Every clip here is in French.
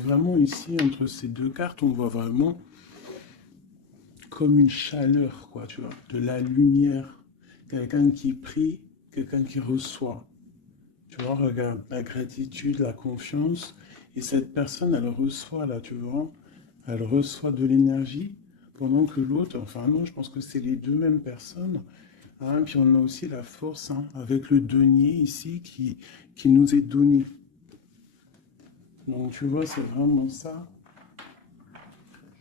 Donc vraiment ici, entre ces deux cartes, on voit vraiment comme une chaleur, quoi, tu vois, de la lumière. Quelqu'un qui prie, quelqu'un qui reçoit. Tu vois, regarde, la gratitude, la confiance. Et cette personne, elle reçoit, là, tu vois, elle reçoit de l'énergie, pendant que l'autre, enfin non, je pense que c'est les deux mêmes personnes. Hein, puis on a aussi la force, hein, avec le denier ici qui nous est donné. Donc tu vois, c'est vraiment ça.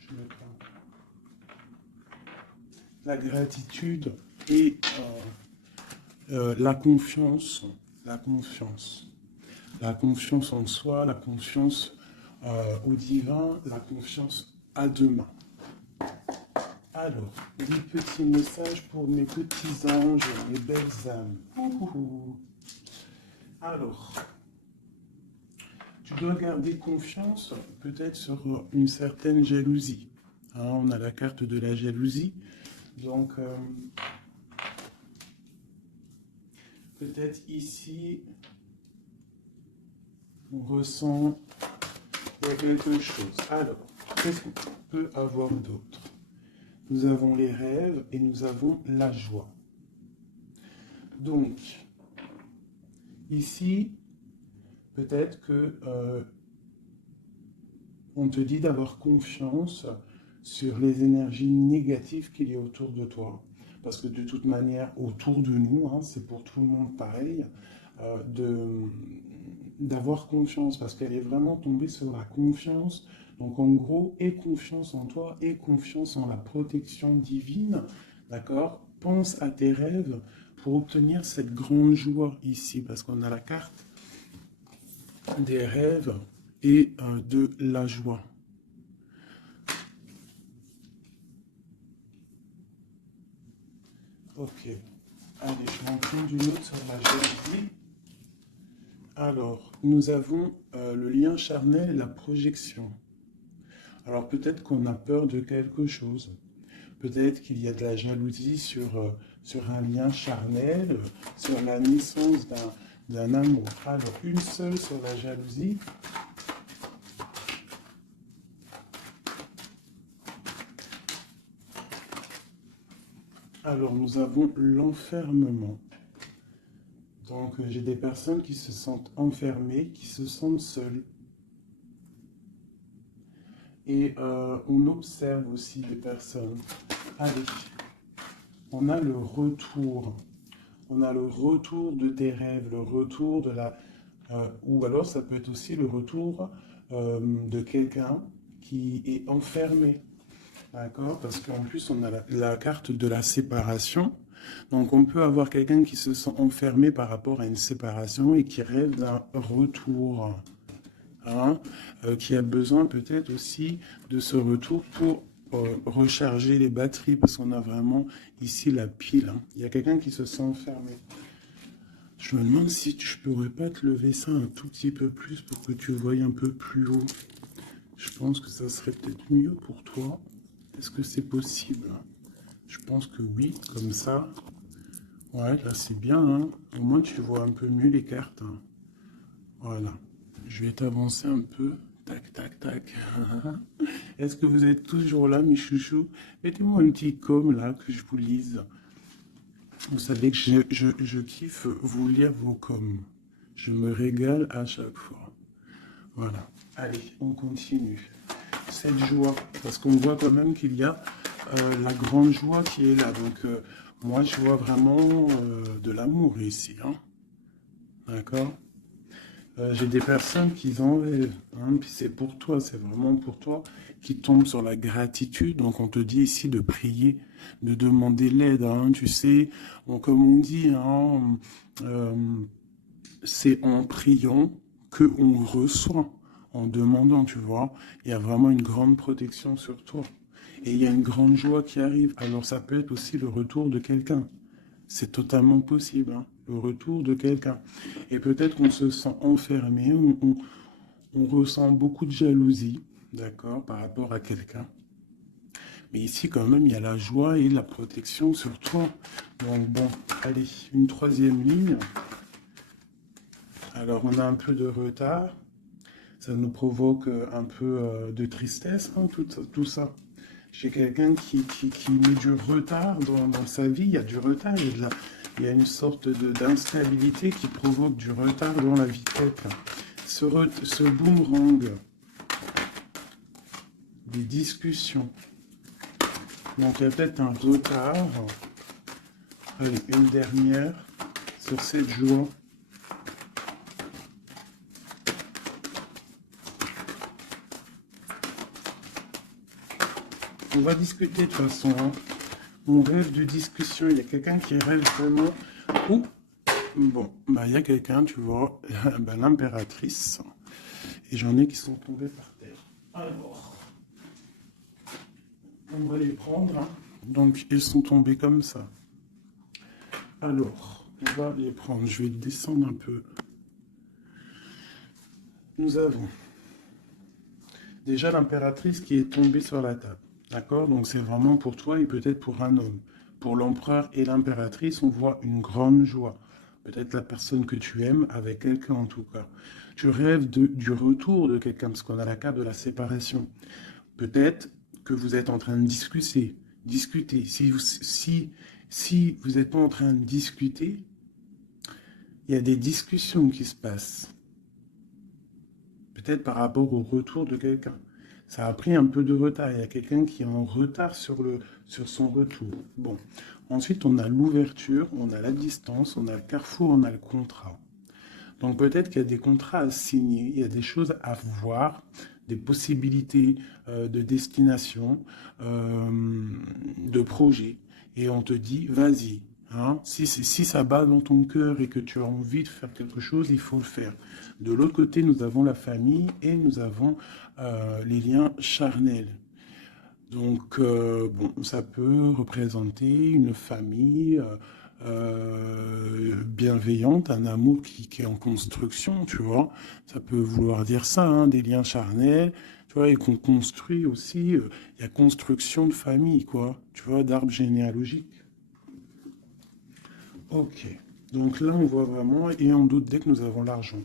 Je vais prendre la gratitude et la confiance. La confiance. La confiance en soi, la confiance au divin, la confiance à demain. Alors, des petits messages pour mes petits anges, mes belles âmes. Ouhou. Alors, tu dois garder confiance peut-être sur une certaine jalousie. Hein, on a la carte de la jalousie. Donc, peut-être ici, on ressent quelque chose. Alors, qu'est-ce qu'on peut avoir d'autre? Nous avons les rêves et nous avons la joie. Donc, ici, peut-être que on te dit d'avoir confiance sur les énergies négatives qu'il y a autour de toi. Parce que de toute manière, autour de nous, hein, c'est pour tout le monde pareil, d'avoir confiance, parce qu'elle est vraiment tombée sur la confiance. Donc en gros, aie confiance en toi, aie confiance en la protection divine, d'accord? Pense à tes rêves pour obtenir cette grande joie ici, parce qu'on a la carte des rêves et de la joie. Ok, allez, je vais en prendre une autre sur la jalousie. Alors, nous avons le lien charnel et la projection. Alors peut-être qu'on a peur de quelque chose. Peut-être qu'il y a de la jalousie sur un lien charnel, sur la naissance d'un amour. Alors, une seule sur la jalousie. Alors, nous avons l'enfermement. Donc, j'ai des personnes qui se sentent enfermées, qui se sentent seules. Et on observe aussi des personnes. Allez, on a le retour. On a le retour de tes rêves, le retour de la... ou alors ça peut être aussi le retour de quelqu'un qui est enfermé. D'accord? Parce qu'en plus, on a la carte de la séparation. Donc, on peut avoir quelqu'un qui se sent enfermé par rapport à une séparation et qui rêve d'un retour. Hein, qui a besoin peut-être aussi de ce retour pour recharger les batteries, parce qu'on a vraiment ici la pile. Hein. Il y a quelqu'un qui se sent enfermé. Je me demande si je pourrais pas te lever ça un tout petit peu plus pour que tu voyes un peu plus haut. Je pense que ça serait peut-être mieux pour toi. Est-ce que c'est possible? Je pense que oui, comme ça. Ouais, là c'est bien. Hein. Au moins tu vois un peu mieux les cartes. Hein. Voilà. Je vais t'avancer un peu. Tac, tac, tac. Est-ce que vous êtes toujours là, mes chouchous? Mettez-moi un petit com là, que je vous lise. Vous savez que je kiffe vous lire vos coms. Je me régale à chaque fois. Voilà. Allez, on continue. Cette joie, parce qu'on voit quand même qu'il y a la grande joie qui est là. Donc, moi, je vois vraiment de l'amour ici. Hein. D'accord? J'ai des personnes qui en rêvent, hein, puis c'est pour toi, c'est vraiment pour toi, qui tombent sur la gratitude. Donc on te dit ici de prier, de demander l'aide, hein, tu sais, comme on dit, hein, euh, c'est en priant que on reçoit, en demandant, tu vois. Il y a vraiment une grande protection sur toi. Et il y a une grande joie qui arrive. Alors ça peut être aussi le retour de quelqu'un. C'est totalement possible, hein, le retour de quelqu'un. Et peut-être qu'on se sent enfermé, on ressent beaucoup de jalousie, d'accord, par rapport à quelqu'un. Mais ici, quand même, il y a la joie et la protection sur toi. Donc bon, allez, une troisième ligne. Alors, on a un peu de retard. ça nous provoque un peu de tristesse, hein, tout ça. Chez quelqu'un qui met du retard dans sa vie, il y a du retard, il y a une sorte d'instabilité qui provoque du retard dans la vie de quelqu'un. Ce boomerang, des discussions. Donc il y a peut-être un retard. Allez, une dernière sur 7 jours. On va discuter de toute façon. Hein. On rêve de discussion. Il y a quelqu'un qui rêve vraiment. Ouh. Bon, bah il y a quelqu'un, tu vois, bah, l'impératrice. Et j'en ai qui sont tombés par terre. Alors, on va les prendre. Hein. Donc, ils sont tombés comme ça. Alors, on va les prendre. Je vais descendre un peu. Nous avons déjà l'impératrice qui est tombée sur la table. D'accord? Donc, c'est vraiment pour toi et peut-être pour un homme. Pour l'empereur et l'impératrice, on voit une grande joie. Peut-être la personne que tu aimes, avec quelqu'un en tout cas. Tu rêves du retour de quelqu'un, parce qu'on a la carte de la séparation. Peut-être que vous êtes en train de discuter. Si vous n'êtes pas en train de discuter, il y a des discussions qui se passent. Peut-être par rapport au retour de quelqu'un. Ça a pris un peu de retard. Il y a quelqu'un qui est en retard sur son retour. Bon. Ensuite, on a l'ouverture, on a la distance, on a le carrefour, on a le contrat. Donc peut-être qu'il y a des contrats à signer, il y a des choses à voir, des possibilités de destination, de projet. Et on te dit, vas-y. Hein, si ça bat dans ton cœur et que tu as envie de faire quelque chose, il faut le faire. De l'autre côté, nous avons la famille et nous avons les liens charnels. Donc, bon, ça peut représenter une famille bienveillante, un amour qui est en construction, tu vois. Ça peut vouloir dire ça, hein, des liens charnels, tu vois, et qu'on construit aussi, il y a construction de famille, quoi, tu vois, d'arbre généalogique. Ok, donc là, on voit vraiment, et on doute dès que nous avons l'argent.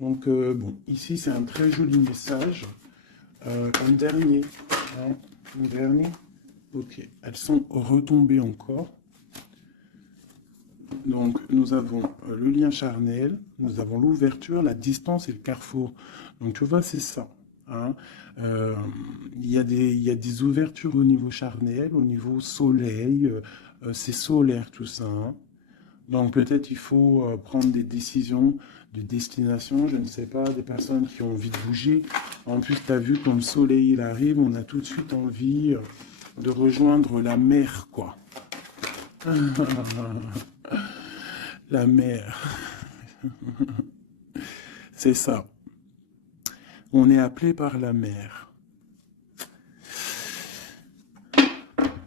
Donc, bon, ici, c'est un très joli message. Un dernier, hein, un dernier. Ok, elles sont retombées encore. Donc, nous avons le lien charnel, nous avons l'ouverture, la distance et le carrefour. Donc, tu vois, c'est ça. Hein. Il y a des ouvertures au niveau charnel, au niveau soleil. C'est solaire tout ça. Hein. Donc, peut-être il faut prendre des décisions de destination. Je ne sais pas, des personnes qui ont envie de bouger. En plus, tu as vu, quand le soleil il arrive, on a tout de suite envie de rejoindre la mer, quoi. La mer. C'est ça. On est appelé par la mer.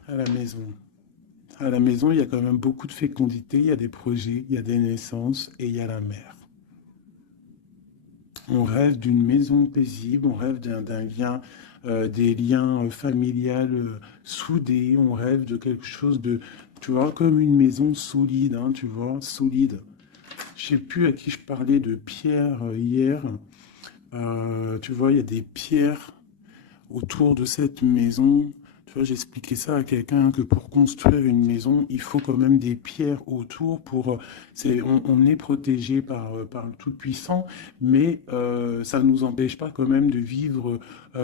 À la maison. À la maison, il y a quand même beaucoup de fécondité, il y a des projets, il y a des naissances et il y a la mer. On rêve d'une maison paisible, on rêve d'un lien, des liens familiales soudés, on rêve de quelque chose de, tu vois, comme une maison solide, hein, tu vois, solide. Je sais plus à qui je parlais de pierre hier. Tu vois, il y a des pierres autour de cette maison. Tu vois, j'expliquais ça à quelqu'un que pour construire une maison, il faut quand même des pierres autour pour. On est protégé par le Tout-Puissant, mais ça ne nous empêche pas quand même de vivre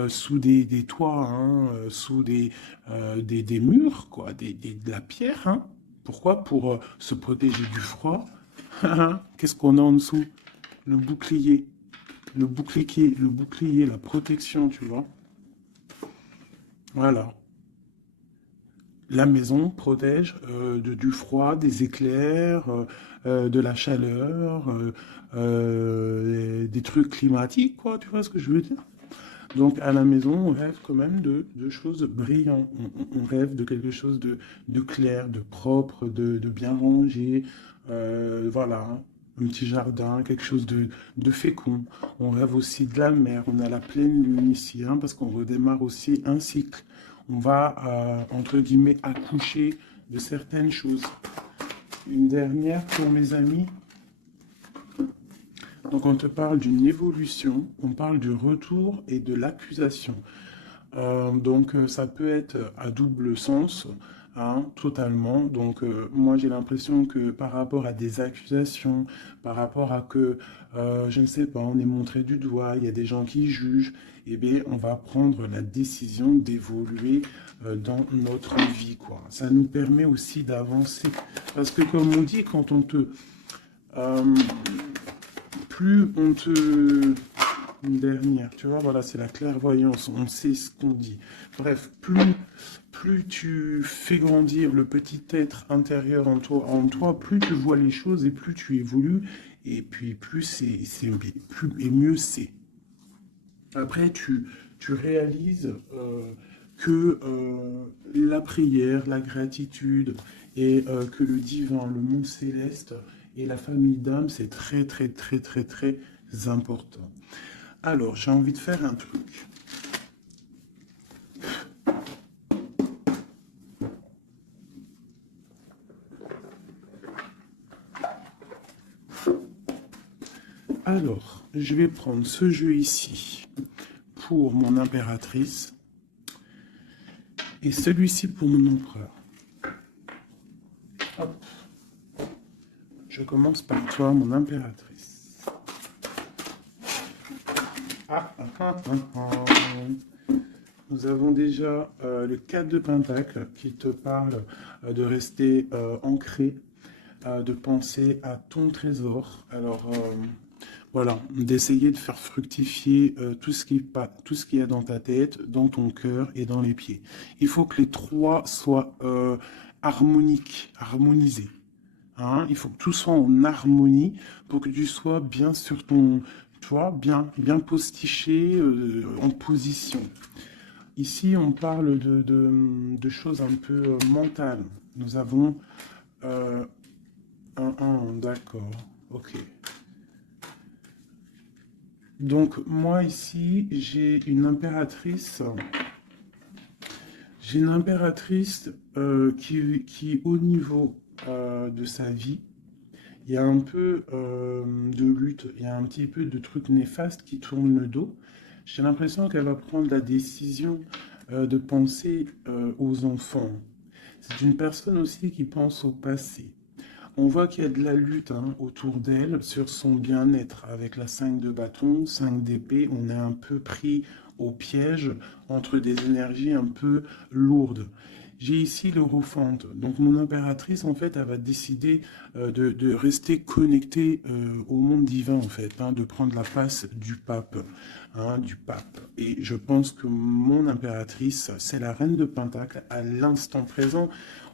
sous des toits, hein, sous des murs, quoi, de la pierre. Hein. Pourquoi? Pour se protéger du froid. Qu'est-ce qu'on a en dessous? Le bouclier. Le bouclier, la protection, tu vois. Voilà. La maison protège du froid, des éclairs, de la chaleur, des trucs climatiques, quoi, tu vois ce que je veux dire? Donc à la maison, on rêve quand même de choses brillantes, on rêve de quelque chose de clair, de propre, de bien rangé, voilà, hein. Un petit jardin, quelque chose de fécond. On rêve aussi de la mer, on a la pleine lune ici, hein, parce qu'on redémarre aussi un cycle. On va, entre guillemets, accoucher de certaines choses. Une dernière pour mes amis. Donc on te parle d'une évolution, on parle du retour et de l'accusation. Donc ça peut être à double sens, hein, totalement. Donc moi j'ai l'impression que par rapport à des accusations, par rapport à que, je ne sais pas, on est montré du doigt, il y a des gens qui jugent, eh bien on va prendre la décision d'évoluer dans notre vie, quoi. Ça nous permet aussi d'avancer. Parce que comme on dit, quand on te... euh, plus on te... Une dernière, tu vois, voilà, c'est la clairvoyance, on sait ce qu'on dit. Bref, plus tu fais grandir le petit être intérieur en toi, plus tu vois les choses et plus tu évolues, et puis plus plus et mieux c'est. Après, tu réalises que la prière, la gratitude et que le divin, le monde céleste et la famille d'âme, c'est très, très, très, très, très important. Alors, j'ai envie de faire un truc. Alors, je vais prendre ce jeu ici pour mon impératrice et celui-ci pour mon empereur. Hop. Je commence par toi, mon impératrice. Nous avons déjà le 4 de Pentacle qui te parle de rester ancré, de penser à ton trésor. Alors, voilà, d'essayer de faire fructifier tout ce qui est dans ta tête, dans ton cœur et dans les pieds. Il faut que les trois soient harmonisés. Hein, il faut que tout soit en harmonie pour que tu sois bien sur ton, tu vois, bien postiché en position. Ici, on parle de choses un peu mentales. Nous avons d'accord, ok. Donc, moi, ici, j'ai une impératrice. J'ai une impératrice qui, au niveau de sa vie, il y a un peu de lutte, il y a un petit peu de trucs néfastes qui tournent le dos. J'ai l'impression qu'elle va prendre la décision de penser aux enfants. C'est une personne aussi qui pense au passé. On voit qu'il y a de la lutte autour d'elle sur son bien-être. Avec la 5 de bâton, 5 d'épée, on est un peu pris au piège entre des énergies un peu lourdes. J'ai ici l'Europhante. Donc mon impératrice, en fait, elle va décider de rester connectée au monde divin, en fait, de prendre la place du pape. Et je pense que mon impératrice, c'est la reine de Pentacle à l'instant présent.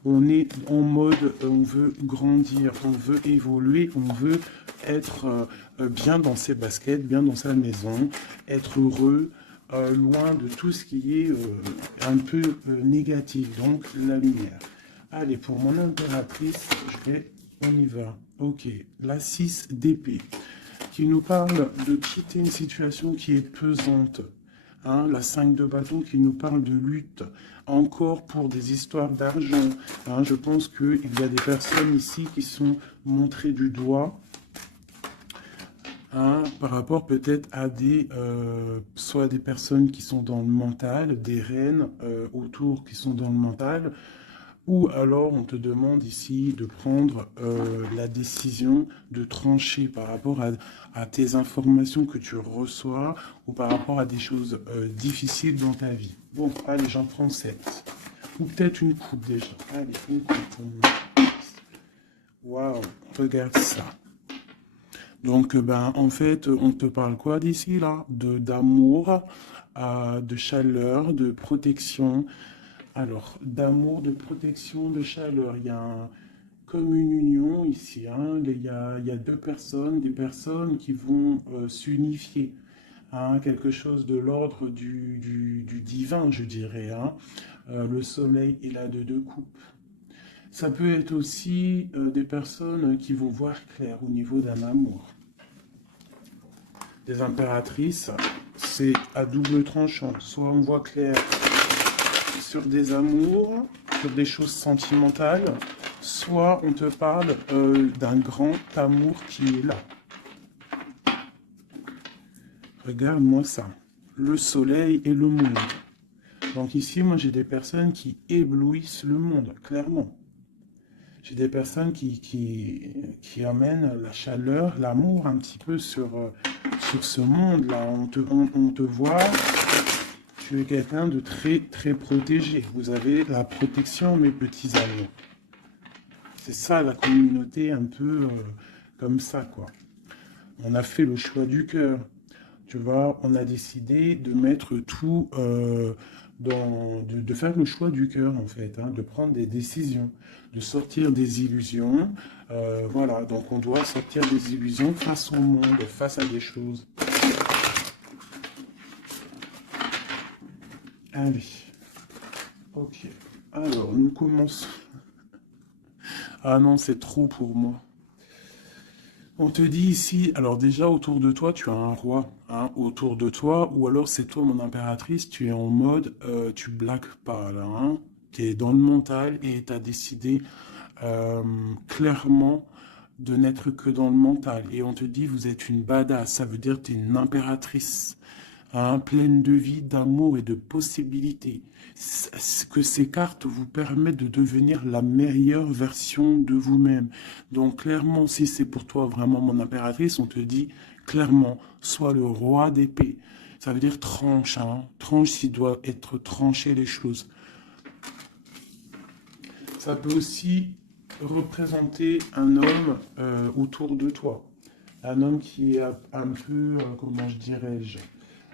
On est en mode, on veut grandir, on veut évoluer, on veut être bien dans ses baskets, bien dans sa maison, être heureux, loin de tout ce qui est un peu négatif, donc la lumière. Allez, pour mon impératrice, on y va. Ok, la 6 d'épée, qui nous parle de quitter une situation qui est pesante. La 5 de bâton qui nous parle de lutte, encore pour des histoires d'argent. Je pense qu'il y a des personnes ici qui sont montrées du doigt, par rapport peut-être à soit des personnes qui sont dans le mental, des reines autour qui sont dans le mental, ou alors on te demande ici de prendre la décision de trancher par rapport à tes informations que tu reçois ou par rapport à des choses difficiles dans ta vie. Bon, allez, j'en prends 7. Ou peut-être une coupe déjà. Allez, une coupe. Waouh, regarde ça. Donc, en fait, on te parle quoi d'ici, là? D'amour, de chaleur, de protection. Alors, d'amour, de protection, de chaleur. Il y a comme une union ici. Il y a deux personnes, des personnes qui vont s'unifier. Quelque chose de l'ordre du divin, je dirais. Le soleil et la deux coupes. Ça peut être aussi des personnes qui vont voir clair au niveau d'un amour. Des impératrices, c'est à double tranchant. Soit on voit clair sur des amours, sur des choses sentimentales, soit on te parle d'un grand amour qui est là. Regarde-moi ça. Le soleil et le monde. Donc ici, moi, j'ai des personnes qui éblouissent le monde, clairement. J'ai des personnes qui amènent la chaleur, l'amour un petit peu sur ce monde-là. On te voit, tu es quelqu'un de très, très protégé. Vous avez la protection, mes petits amis. C'est ça, la communauté, un peu comme ça, quoi. On a fait le choix du cœur. Tu vois, on a décidé de mettre tout de faire le choix du cœur, en fait, hein, de prendre des décisions, de sortir des illusions. Voilà, donc on doit sortir des illusions face au monde, face à des choses. Allez. Ok. Alors, nous commençons. Ah non, c'est trop pour moi. On te dit ici, alors déjà autour de toi, tu as un roi, hein, autour de toi, ou alors c'est toi mon impératrice, tu es en mode, tu blagues pas là, hein, tu es dans le mental et tu as décidé clairement de n'être que dans le mental. Et on te dit, vous êtes une badass, ça veut dire que tu es une impératrice, hein, pleine de vie, d'amour et de possibilités. Que ces cartes vous permettent de devenir la meilleure version de vous-même. Donc clairement, si c'est pour toi vraiment mon impératrice, on te dit clairement, sois le roi d'épée. Ça veut dire tranche, hein, tranche s'il doit être tranché les choses. Ça peut aussi représenter un homme autour de toi. Un homme qui est un peu, comment je dirais-je,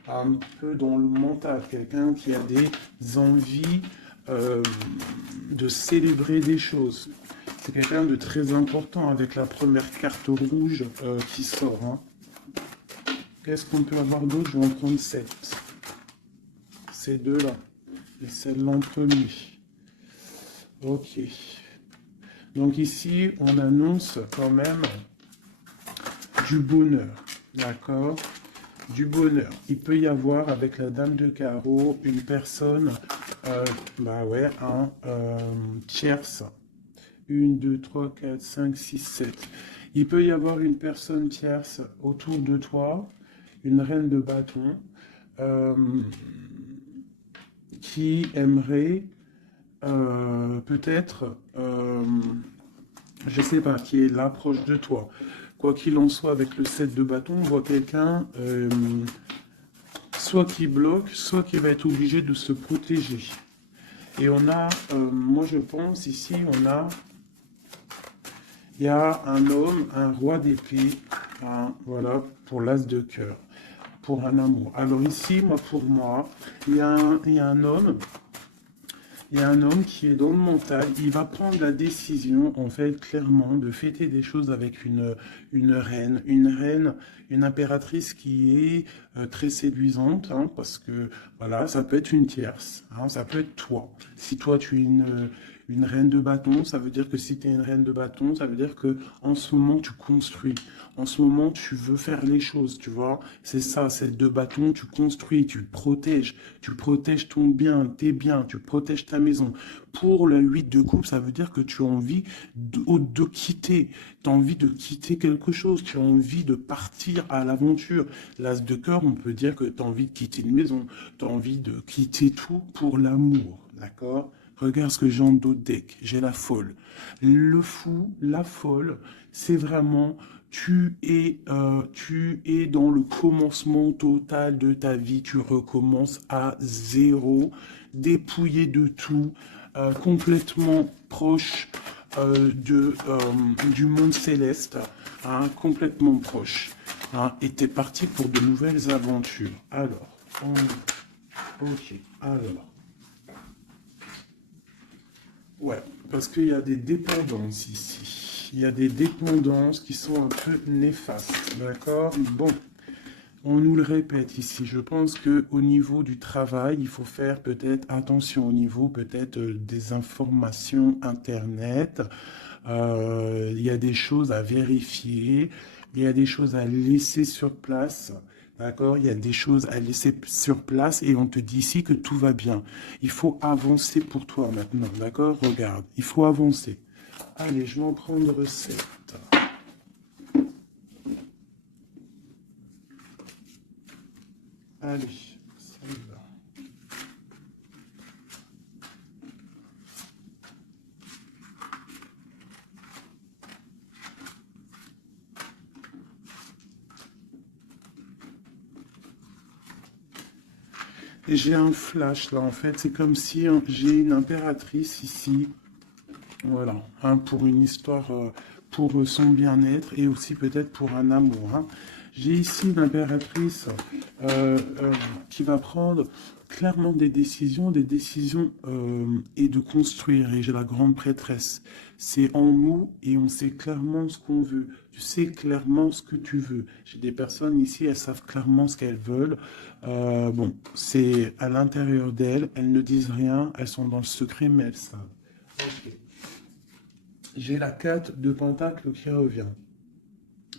un peu dans le mental, quelqu'un qui a des envies de célébrer des choses. C'est quelqu'un de très important avec la première carte rouge qui sort. Hein. Qu'est-ce qu'on peut avoir d'autre? Je vais en prendre 7. Ces deux-là. Et celle-là en premier. Ok. Donc ici, on annonce quand même du bonheur. D'accord? Du bonheur. Il peut y avoir avec la dame de carreau une personne, bah ouais, un tierce. 1, 2, 3, 4, 5, 6, 7. Il peut y avoir une personne tierce autour de toi, une reine de bâton, qui aimerait peut-être, je sais pas, qui est là proche de toi. Quoi qu'il en soit, avec le 7 de bâton, on voit quelqu'un soit qui bloque, soit qui va être obligé de se protéger. Et on a, moi je pense ici, il y a un homme, un roi d'épée, hein, voilà, pour l'as de cœur, pour un amour. Alors ici, pour moi, il y a un homme. Il y a un homme qui est dans le mental, il va prendre la décision, en fait, clairement, de fêter des choses avec une reine, une impératrice qui est très séduisante, hein, parce que, voilà, ça peut être une tierce, hein, ça peut être toi. Si toi, tu es une reine de bâton, ça veut dire que si tu es une reine de bâton, ça veut dire que en ce moment, tu construis. En ce moment, tu veux faire les choses, tu vois. C'est ça, c'est de bâton, tu construis, tu protèges ton bien, tes biens, tu protèges ta maison. Pour le 8 de coupe, ça veut dire que tu as envie de quitter. Tu as envie de quitter quelque chose, tu as envie de partir à l'aventure. L'as de cœur, on peut dire que tu as envie de quitter une maison, tu as envie de quitter tout pour l'amour, d'accord? Regarde ce que j'ai en dos de deck. J'ai la folle. Le fou, la folle, c'est vraiment tu es dans le commencement total de ta vie. Tu recommences à zéro, dépouillé de tout, complètement proche du monde céleste, hein, complètement proche. Hein, et tu es parti pour de nouvelles aventures. Alors, ok, alors. Ouais, parce qu'il y a des dépendances ici. Il y a des dépendances qui sont un peu néfastes, d'accord? Bon, on nous le répète ici. Je pense qu'au niveau du travail, il faut faire peut-être attention au niveau peut-être des informations Internet. Il y a des choses à vérifier. Il y a des choses à laisser sur place. D'accord? Il y a des choses à laisser sur place et on te dit ici que tout va bien. Il faut avancer pour toi maintenant. D'accord? Regarde, il faut avancer. Allez, je vais en prendre 7. Allez, ça y va. Et j'ai un flash là, en fait, c'est comme si j'ai une impératrice ici, voilà, hein, pour une histoire, pour son bien-être et aussi peut-être pour un amour. Hein. J'ai ici une impératrice qui va prendre clairement des décisions et de construire. Et j'ai la grande prêtresse. C'est en nous et on sait clairement ce qu'on veut. Tu sais clairement ce que tu veux. J'ai des personnes ici, elles savent clairement ce qu'elles veulent. Bon, c'est à l'intérieur d'elles. Elles ne disent rien. Elles sont dans le secret, mais elles savent. Ok. J'ai la 4 de Pentacle qui revient.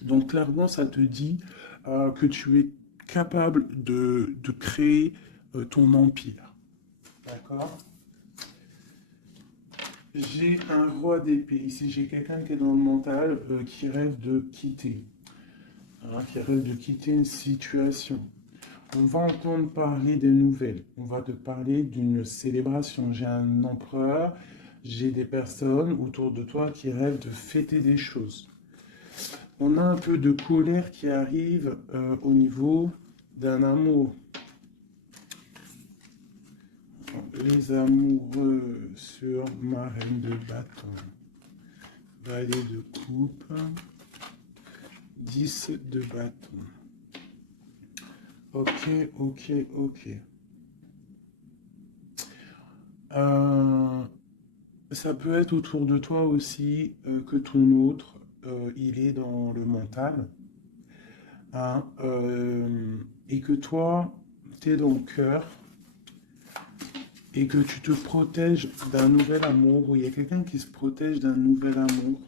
Donc clairement, ça te dit que tu es capable de créer ton empire. D'accord? J'ai un roi d'épée. Ici, j'ai quelqu'un qui est dans le mental, qui rêve de quitter. Hein, qui rêve de quitter une situation. On va entendre parler des nouvelles. On va te parler d'une célébration. J'ai un empereur. J'ai des personnes autour de toi qui rêvent de fêter des choses. On a un peu de colère qui arrive au niveau d'un amour. Les amoureux sur ma reine de bâton. Valet de coupe. 10 de bâton. Ok, ok, ok. Ça peut être autour de toi aussi que ton autre, il est dans le mental. Hein, et que toi, tu es dans le cœur. Et que tu te protèges d'un nouvel amour, ou il y a quelqu'un qui se protège d'un nouvel amour.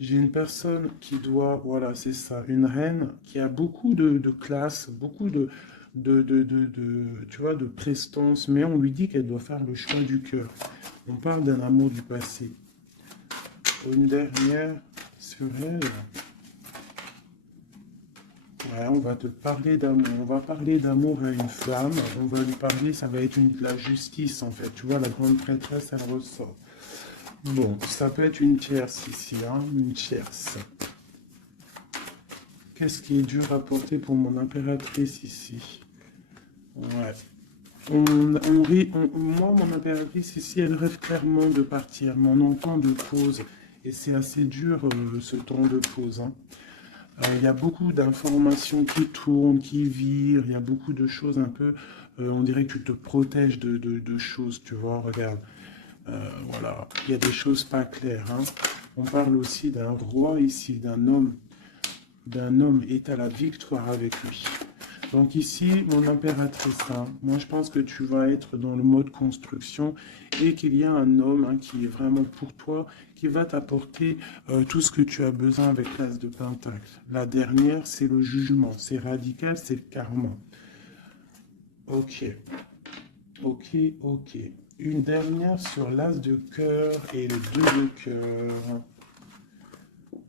J'ai une personne qui doit, voilà, c'est ça, une reine qui a beaucoup de classe, beaucoup tu vois, de prestance, mais on lui dit qu'elle doit faire le choix du cœur. On parle d'un amour du passé. Une dernière sur elle. Ouais, on va te parler d'amour. On va parler d'amour à une femme. On va lui parler, ça va être la justice en fait. Tu vois, la grande prêtresse, elle ressort. Bon, ça peut être une tierce ici, hein, une tierce. Qu'est-ce qui est dur à porter pour mon impératrice ici? Ouais. Moi, mon impératrice ici, elle rêve clairement de partir, mais on entend de pause. Et c'est assez dur ce temps de pause. Hein. Il y a beaucoup d'informations qui tournent, qui virent, il y a beaucoup de choses un peu, on dirait que tu te protèges de choses, tu vois, regarde. Voilà, il y a des choses pas claires. Hein. On parle aussi d'un roi ici, d'un homme est à la victoire avec lui. Donc ici, mon impératrice, hein, moi je pense que tu vas être dans le mode construction et qu'il y a un homme hein, qui est vraiment pour toi, qui va t'apporter tout ce que tu as besoin avec l'as de pentacle. La dernière, c'est le jugement, c'est radical, c'est le karma. Ok, ok, ok. Une dernière sur l'as de cœur et le 2 de cœur.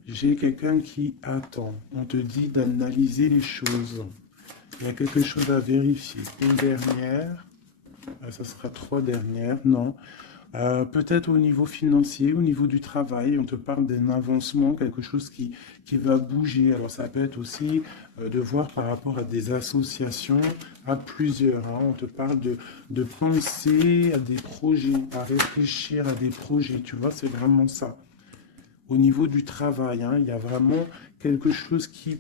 J'ai quelqu'un qui attend. On te dit d'analyser les choses. Il y a quelque chose à vérifier. Une dernière. Ça sera 3 dernières. Non. Peut-être au niveau financier, au niveau du travail, on te parle d'un avancement, quelque chose qui va bouger. Alors ça peut être aussi de voir par rapport à des associations, à plusieurs. Hein. On te parle de penser à des projets, à réfléchir à des projets. Tu vois, c'est vraiment ça. Au niveau du travail, hein, il y a vraiment quelque chose qui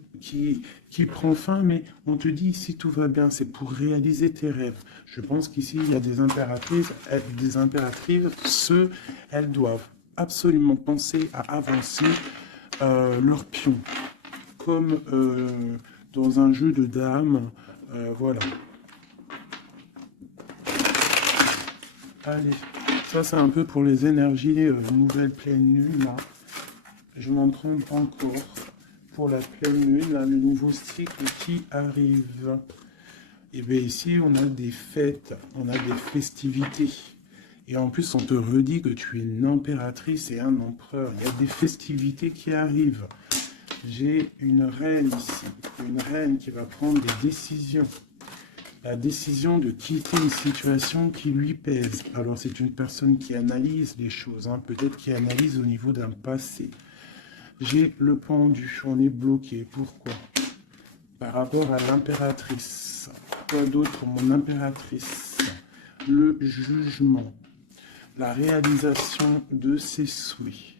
prend fin, mais on te dit ici tout va bien, c'est pour réaliser tes rêves. Je pense qu'ici, il y a des impératrices, elles doivent absolument penser à avancer leur pion, comme dans un jeu de dames, voilà. Allez, ça c'est un peu pour les énergies nouvelle pleine lune, là. Je m'en trompe encore pour la pleine lune, là, le nouveau cycle qui arrive. Et bien ici, on a des fêtes, on a des festivités. Et en plus, on te redit que tu es une impératrice et un empereur. Il y a des festivités qui arrivent. J'ai une reine ici, une reine qui va prendre des décisions. la décision de quitter une situation qui lui pèse. Alors, c'est une personne qui analyse les choses, hein, peut-être qui analyse au niveau d'un passé. J'ai le pendu, on est bloqué. Pourquoi? Par rapport à l'impératrice. Quoi d'autre pour mon impératrice? Le jugement, la réalisation de ses souhaits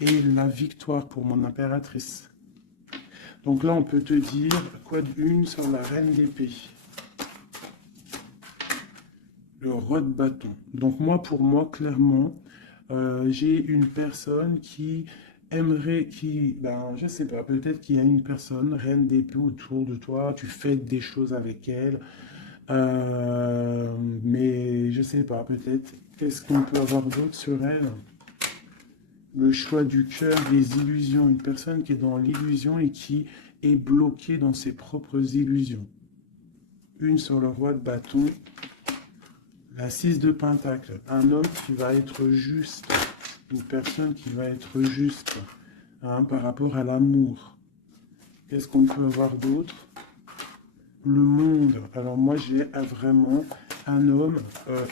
et la victoire pour mon impératrice. Donc là, on peut te dire quoi d'une sur la reine d'épée? Le roi de bâton. Donc moi, pour moi, clairement, j'ai une personne qui aimerait, je sais pas, peut-être qu'il y a une personne, reine d'épée autour de toi, tu fais des choses avec elle, mais je sais pas, peut-être, qu'est-ce qu'on peut avoir d'autre sur elle? Le choix du cœur, des illusions, une personne qui est dans l'illusion et qui est bloquée dans ses propres illusions. Une sur le roi de bâton, la 6 de pentacle, un homme qui va être juste, une personne qui va être juste, hein, par rapport à l'amour. Qu'est-ce qu'on peut avoir d'autre? Le monde. Alors moi j'ai vraiment un homme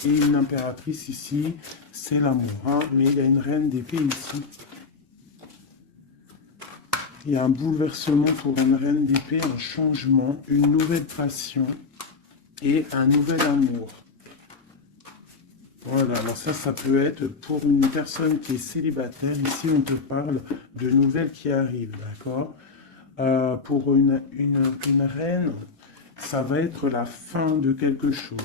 et une impératrice ici, c'est l'amour, hein, mais il y a une reine d'épée ici. Il y a un bouleversement pour une reine d'épée, un changement, une nouvelle passion et un nouvel amour. Voilà, alors ça peut être pour une personne qui est célibataire. Ici, on te parle de nouvelles qui arrivent, d'accord? Pour une reine, ça va être la fin de quelque chose.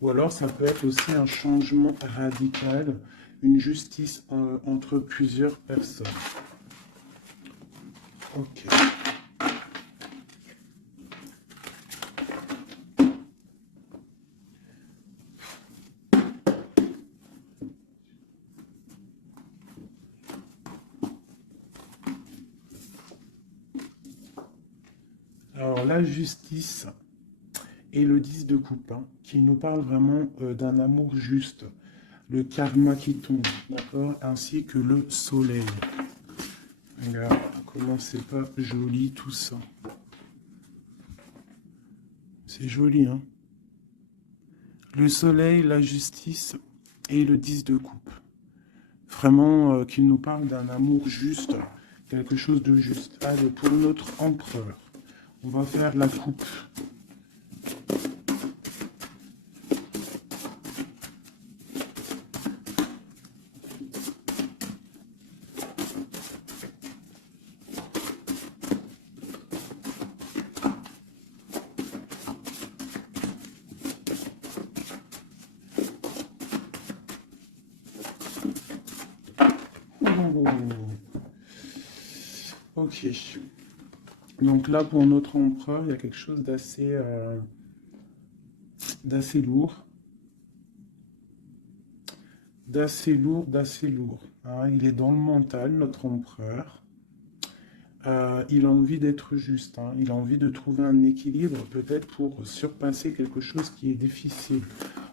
Ou alors, ça peut être aussi un changement radical, une justice entre plusieurs personnes. Ok. Alors, la justice et le 10 de coupe, hein, qui nous parle vraiment d'un amour juste, le karma qui tombe, d'accord, ainsi que le soleil. Regarde comment c'est pas joli tout ça. C'est joli, hein. Le soleil, la justice et le 10 de coupe. Vraiment qu'il nous parle d'un amour juste, quelque chose de juste. Allez, pour notre empereur, on va faire la coupe. Ok. Donc là, pour notre empereur, il y a quelque chose d'assez lourd. D'assez lourd. Hein. Il est dans le mental, notre empereur. Il a envie d'être juste. Hein. Il a envie de trouver un équilibre, peut-être pour surpasser quelque chose qui est difficile.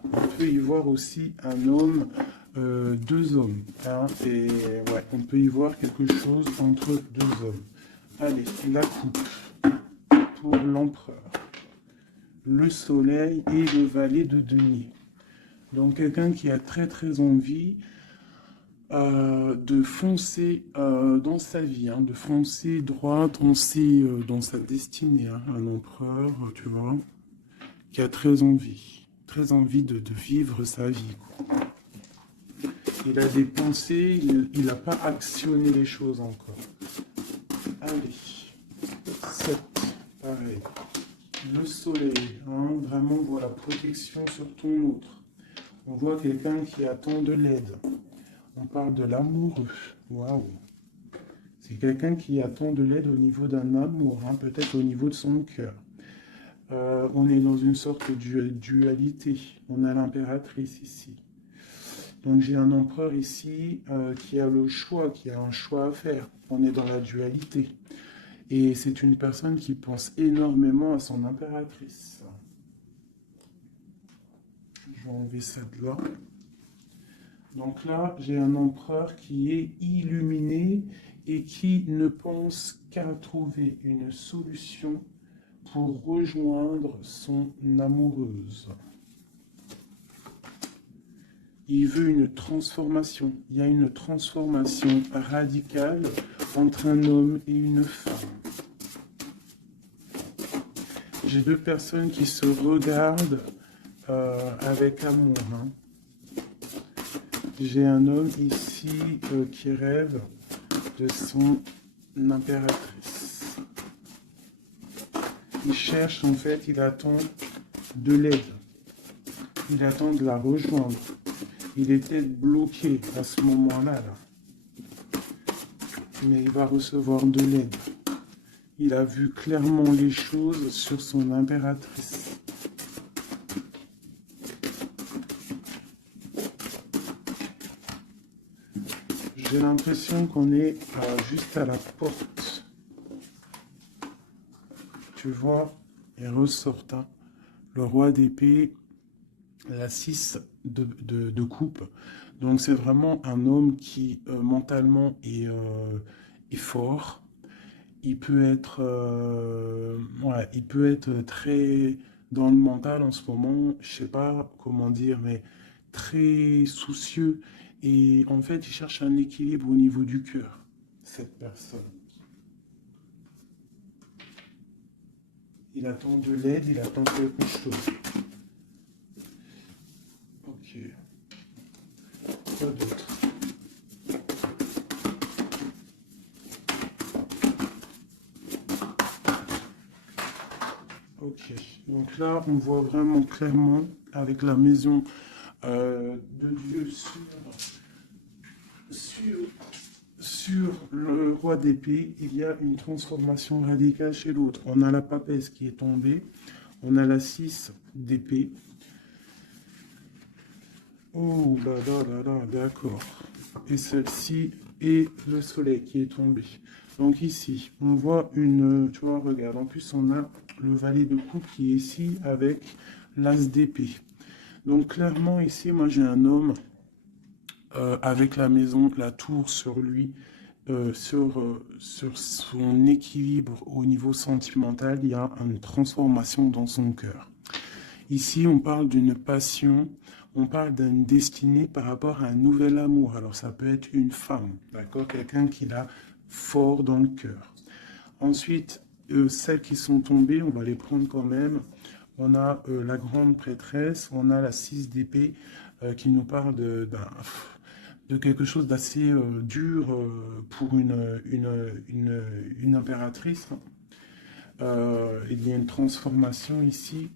On peut y voir aussi un homme, deux hommes. Hein. Et ouais, on peut y voir quelque chose entre deux hommes. Allez, la coupe pour l'empereur. Le soleil et le valet de denier. Donc quelqu'un qui a très envie de foncer dans sa vie, hein, de foncer droit dans sa destinée. Hein. Un empereur, tu vois, qui a très envie de vivre sa vie. Quoi. Il a des pensées, il n'a pas actionné les choses encore. Allez, 7, pareil. Le soleil, hein, vraiment, voilà, protection sur ton autre. On voit quelqu'un qui attend de l'aide. On parle de l'amoureux. Waouh! C'est quelqu'un qui attend de l'aide au niveau d'un amour, hein, peut-être au niveau de son cœur. On est dans une sorte de dualité. On a l'impératrice ici. Donc j'ai un empereur ici qui a le choix, qui a un choix à faire. On est dans la dualité. Et c'est une personne qui pense énormément à son impératrice. Je vais enlever ça de là. Donc là, j'ai un empereur qui est illuminé et qui ne pense qu'à trouver une solution pour rejoindre son amoureuse. Il veut une transformation. Il y a une transformation radicale entre un homme et une femme. J'ai deux personnes qui se regardent avec amour. Hein. J'ai un homme ici qui rêve de son impératrice. Il cherche, en fait, il attend de l'aide. Il attend de la rejoindre. Il était bloqué à ce moment-là. Là. Mais il va recevoir de l'aide. Il a vu clairement les choses sur son impératrice. J'ai l'impression qu'on est juste à la porte. Tu vois, il ressort. Hein. Le roi d'épée, la 6 de coupe. Donc c'est vraiment un homme qui mentalement est fort. Il peut être très dans le mental en ce moment, je sais pas comment dire, mais très soucieux. Et en fait, il cherche un équilibre au niveau du cœur, cette personne. Il attend de l'aide, il attend quelque chose. Ok. Quoi d'autre? Ok. Donc là, on voit vraiment clairement avec la maison de Dieu sur le roi d'épée, il y a une transformation radicale chez l'autre. On a la papesse qui est tombée, on a la 6 d'épée. Oh là là là là, d'accord. Et celle-ci et le soleil qui est tombé. Donc ici, on voit une, tu vois, regarde, en plus on a le valet de coupe qui est ici avec l'as d'épée. Donc clairement ici, moi j'ai un homme avec la maison, la tour sur lui, sur son équilibre au niveau sentimental, il y a une transformation dans son cœur. Ici, on parle d'une passion, on parle d'une destinée par rapport à un nouvel amour. Alors ça peut être une femme, d'accord, quelqu'un qui l'a fort dans le cœur. Ensuite, celles qui sont tombées, on va les prendre quand même. On a la grande prêtresse, on a la 6 d'épée qui nous parle de quelque chose d'assez dur pour une impératrice. Il y a une transformation ici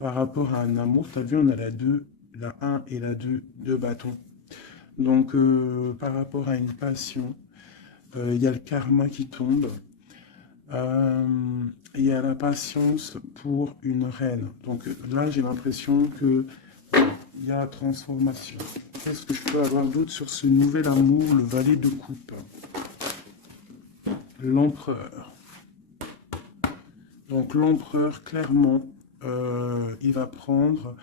par rapport à un amour. Tu as vu, on a la 1 et la 2 de bâton. Donc, par rapport à une passion, il y a le karma qui tombe. Il y a la patience pour une reine. Donc là, j'ai l'impression que il y a transformation. Qu'est-ce que je peux avoir d'autre sur ce nouvel amour, le valet de coupe? L'empereur. Donc l'empereur, clairement, il va prendre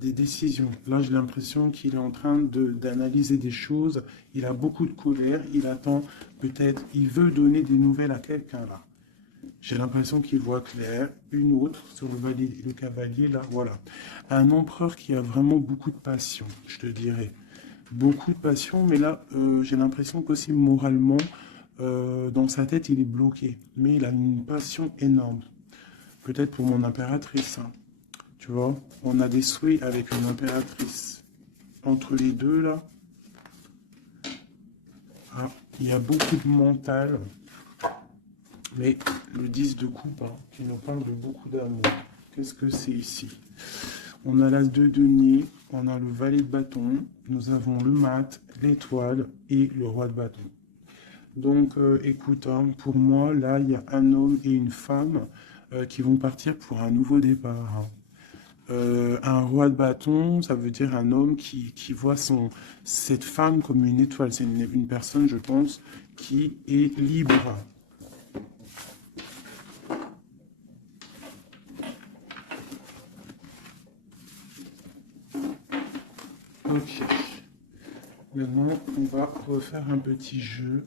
des décisions. Là, j'ai l'impression qu'il est en train d'analyser des choses. Il a beaucoup de colère. Il attend peut-être, il veut donner des nouvelles à quelqu'un là. J'ai l'impression qu'il voit clair. Une autre sur le cavalier, là, voilà. Un empereur qui a vraiment beaucoup de passion, je te dirais. Beaucoup de passion, mais là, j'ai l'impression qu'aussi moralement, dans sa tête, il est bloqué. Mais il a une passion énorme. Peut-être pour mon impératrice, hein. Tu vois, on a des souhaits avec une impératrice. Entre les deux, là, ah, il y a beaucoup de mental. Mais le 10 de coupe, hein, qui nous parle de beaucoup d'amour. Qu'est-ce que c'est ici? On a l'as de denier, on a le valet de bâton, nous avons le mat, l'étoile et le roi de bâton. Donc, écoute, hein, pour moi, là, il y a un homme et une femme qui vont partir pour un nouveau départ. Hein. Un roi de bâton, ça veut dire un homme qui voit cette femme comme une étoile. C'est une personne, je pense, qui est libre. Ok. Maintenant, on va refaire un petit jeu.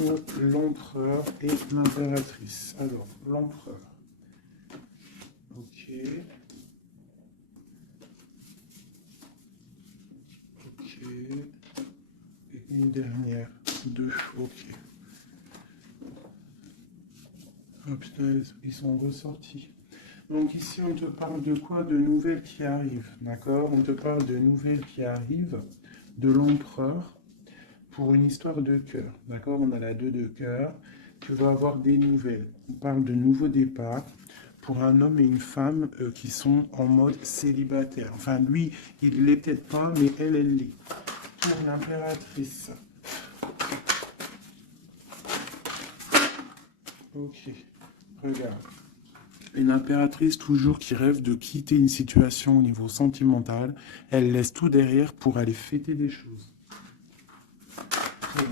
pour l'empereur et l'impératrice. Alors, l'empereur. Ok. Ok. Et une dernière. 2. Ok. Oh putain, ils sont ressortis. Donc ici, on te parle de quoi? De nouvelles qui arrivent, d'accord? On te parle de nouvelles qui arrivent de l'empereur pour une histoire de cœur, d'accord? On a la 2 de cœur. Tu vas avoir des nouvelles. On parle de nouveaux départs pour un homme et une femme qui sont en mode célibataire. Enfin, lui, il ne l'est peut-être pas, mais elle l'est. Pour l'impératrice. Ok, regarde. Une impératrice toujours qui rêve de quitter une situation au niveau sentimental, elle laisse tout derrière pour aller fêter des choses.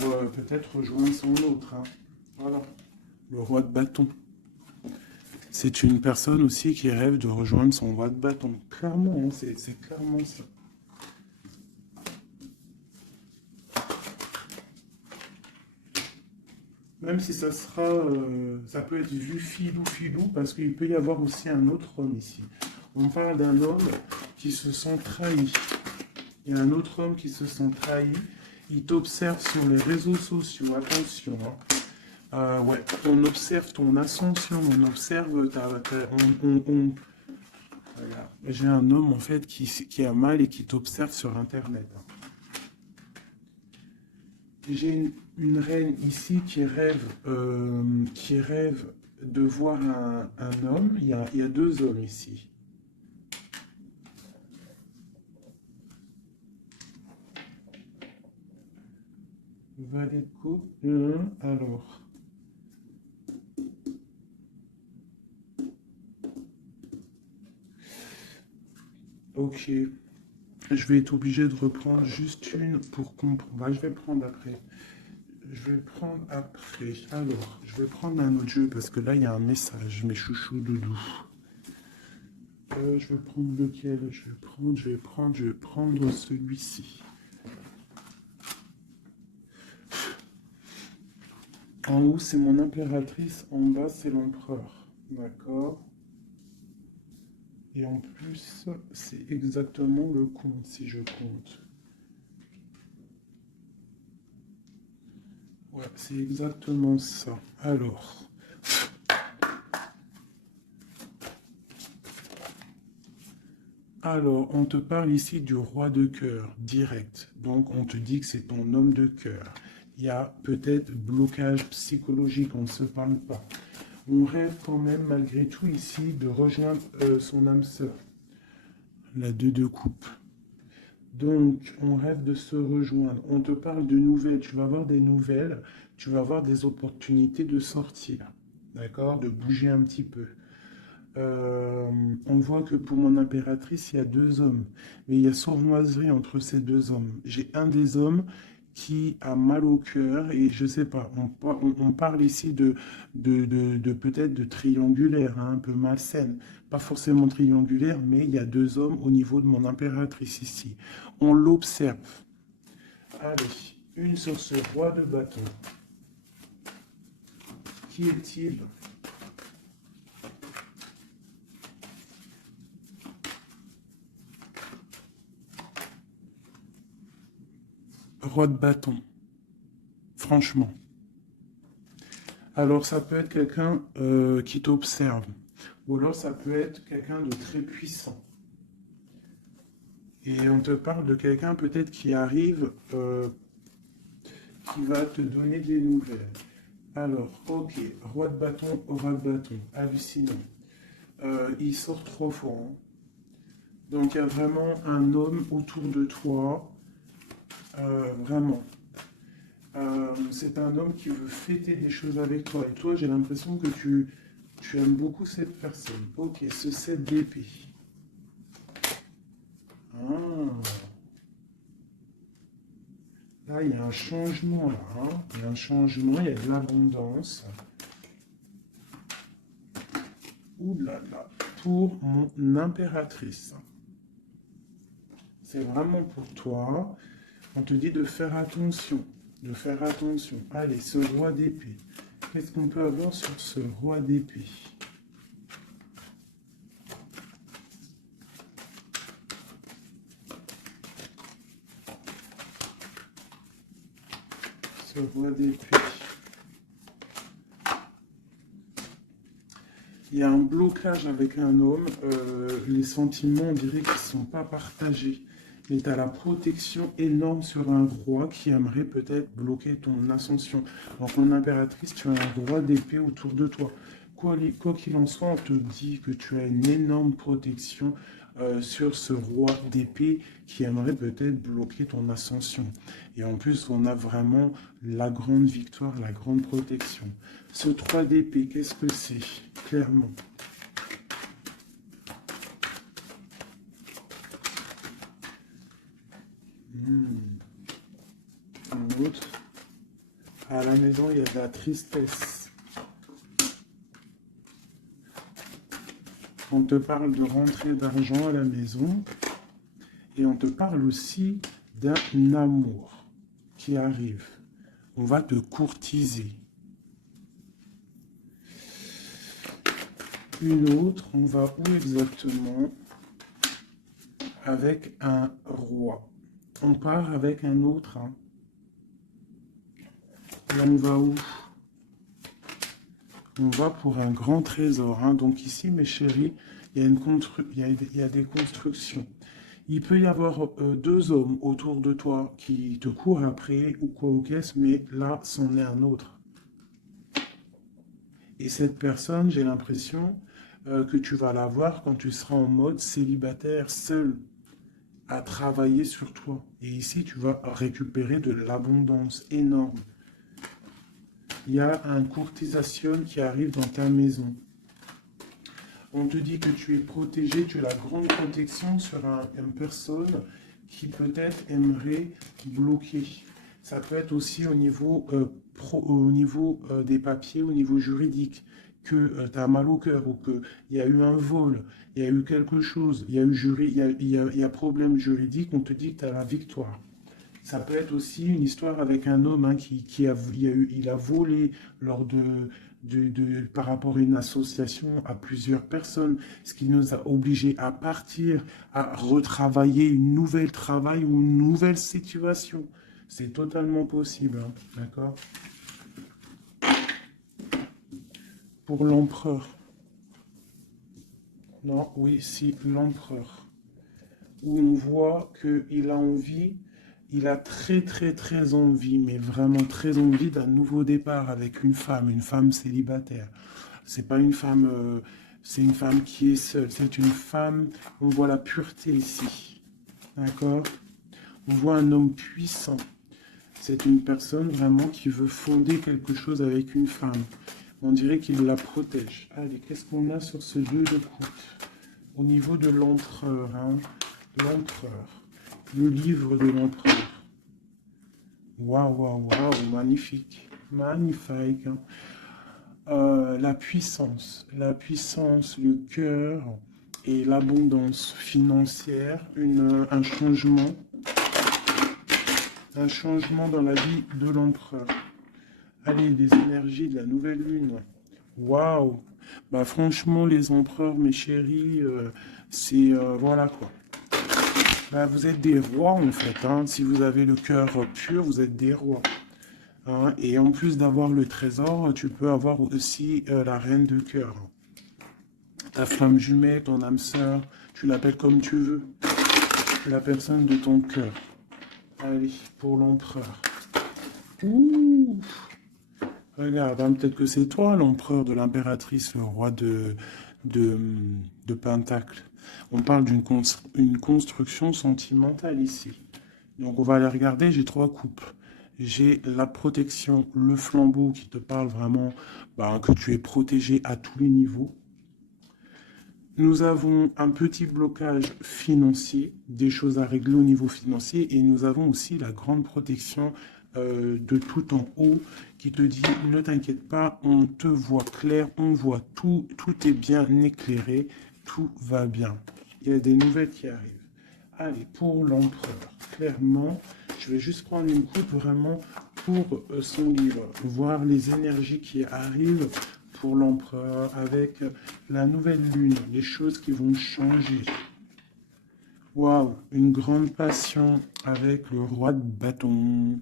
Pour peut-être rejoindre son autre. Hein. Voilà, le roi de bâton. C'est une personne aussi qui rêve de rejoindre son roi de bâton. Clairement, hein, c'est clairement ça. Même si ça sera, ça peut être vu filou, parce qu'il peut y avoir aussi un autre homme ici. On parle d'un homme qui se sent trahi. Il y a un autre homme qui se sent trahi. Il t'observe sur les réseaux sociaux. Attention. Hein. Ouais, on observe ton ascension. On observe Regarde. J'ai un homme en fait qui a mal et qui t'observe sur Internet. Hein. J'ai une reine ici qui rêve de voir un homme. Il y a 2 hommes ici. Valet de coupe. Alors. Ok. Je vais être obligé de reprendre juste une pour comprendre. Bah, je vais prendre après. Alors, je vais prendre un autre jeu parce que là, il y a un message. Mes chouchous doudou. Je vais prendre lequel? Je vais prendre celui-ci. En haut, c'est mon impératrice. En bas, c'est l'empereur. D'accord. Et en plus, c'est exactement le compte, si je compte. Ouais, c'est exactement ça. Alors, on te parle ici du roi de cœur, direct. Donc, on te dit que c'est ton homme de cœur. Il y a peut-être blocage psychologique, on ne se parle pas. On rêve quand même, malgré tout, ici, de rejoindre son âme sœur. La 2 de coupe. Donc, on rêve de se rejoindre. On te parle de nouvelles. Tu vas avoir des nouvelles. Tu vas avoir des opportunités de sortir. D'accord? De bouger un petit peu. On voit que pour mon impératrice, il y a 2 hommes. Mais il y a sournoiserie entre ces 2 hommes. J'ai un des hommes qui a mal au cœur et je sais pas, on parle ici de peut-être de triangulaire, hein, un peu malsaine. Pas forcément triangulaire, mais il y a 2 hommes au niveau de mon impératrice ici. On l'observe. Allez, une sur ce roi de bâton. Qui est-il? Roi de bâton. Franchement. Alors, ça peut être quelqu'un qui t'observe. Ou alors, ça peut être quelqu'un de très puissant. Et on te parle de quelqu'un peut-être qui arrive, qui va te donner des nouvelles. Alors, ok, roi de bâton, aura de bâton, hallucinant. Il sort 3 fois. Hein. Donc, il y a vraiment un homme autour de toi. Vraiment. C'est un homme qui veut fêter des choses avec toi. Et toi, j'ai l'impression que tu aimes beaucoup cette personne. Ok, ce 7 d'épée. Ah. Là, il y a un changement, là. Hein. Il y a un changement, il y a de l'abondance. Ouh là là. Pour mon impératrice. C'est vraiment pour toi. On te dit de faire attention. de faire attention. Allez, ce roi d'épée. Qu'est-ce qu'on peut avoir sur ce roi d'épée? Ce roi d'épée. Il y a un blocage avec un homme. Les sentiments, on dirait qu'ils ne sont pas partagés. Mais tu as la protection énorme sur un roi qui aimerait peut-être bloquer ton ascension. Donc en impératrice, tu as un roi d'épée autour de toi. Quoi qu'il en soit, on te dit que tu as une énorme protection sur ce roi d'épée qui aimerait peut-être bloquer ton ascension. Et en plus, on a vraiment la grande victoire, la grande protection. Ce 3 d'épée, qu'est-ce que c'est? Clairement. Un autre. À la maison, il y a de la tristesse. On te parle de rentrée d'argent à la maison. Et on te parle aussi d'un amour qui arrive. On va te courtiser. Une autre, on va où exactement? Avec un roi. On part avec un autre. Hein. Et on va où? On va pour un grand trésor. Hein. Donc ici, mes chéris, il y a des constructions. Il peut y avoir 2 hommes autour de toi qui te courent après ou quoi ou qu'est-ce, mais là, c'en est un autre. Et cette personne, j'ai l'impression que tu vas la voir quand tu seras en mode célibataire, seul, à travailler sur toi. Et ici, tu vas récupérer de l'abondance énorme. Il y a un courtisation qui arrive dans ta maison. On te dit que tu es protégé, tu as la grande protection sur une personne qui peut-être aimerait bloquer. Ça peut être aussi au niveau, des papiers, au niveau juridique, que tu as mal au cœur ou qu'il y a eu un vol, il y a eu quelque chose, il y a eu problème juridique, on te dit que tu as la victoire. Ça peut être aussi une histoire avec un homme hein, il a volé lors par rapport à une association à plusieurs personnes, ce qui nous a obligés à partir, à retravailler une nouvelle travail ou une nouvelle situation. C'est totalement possible, hein, d'accord? Pour l'empereur. Non, oui, si, l'empereur. Où on voit qu'il a envie. Il a très très très envie, mais vraiment très envie d'un nouveau départ avec une femme célibataire. C'est pas une femme, c'est une femme qui est seule. C'est une femme, on voit la pureté ici, d'accord? On voit un homme puissant. C'est une personne vraiment qui veut fonder quelque chose avec une femme. On dirait qu'il la protège. Allez, qu'est-ce qu'on a sur ce 2 de coupe? Au niveau de l'empereur, hein? L'empereur. Le livre de l'empereur. Waouh, waouh, waouh, magnifique. Magnifique. Hein. La puissance, le cœur et l'abondance financière, un changement dans la vie de l'empereur. Allez, des énergies de la nouvelle lune. Waouh. Bah franchement, les empereurs, mes chéris, c'est voilà quoi. Bah, vous êtes des rois en fait. Hein. Si vous avez le cœur pur, vous êtes des rois. Hein. Et en plus d'avoir le trésor, tu peux avoir aussi la reine de cœur. Ta flamme jumelle, ton âme sœur, tu l'appelles comme tu veux. La personne de ton cœur. Allez, pour l'empereur. Ouh. Regarde, hein, peut-être que c'est toi l'empereur de l'impératrice, le roi de Pentacle. On parle d'une construction sentimentale ici. Donc on va aller regarder, j'ai 3 coupes. J'ai la protection, le flambeau qui te parle vraiment que tu es protégé à tous les niveaux. Nous avons un petit blocage financier, des choses à régler au niveau financier. Et nous avons aussi la grande protection de tout en haut qui te dit ne t'inquiète pas, on te voit clair, on voit tout, tout est bien éclairé, tout va bien. Il y a des nouvelles qui arrivent. Allez, pour l'empereur, clairement, je vais juste prendre une coupe vraiment pour son livre, voir les énergies qui arrivent pour l'empereur avec la nouvelle lune, les choses qui vont changer. Waouh, une grande passion avec le roi de bâton.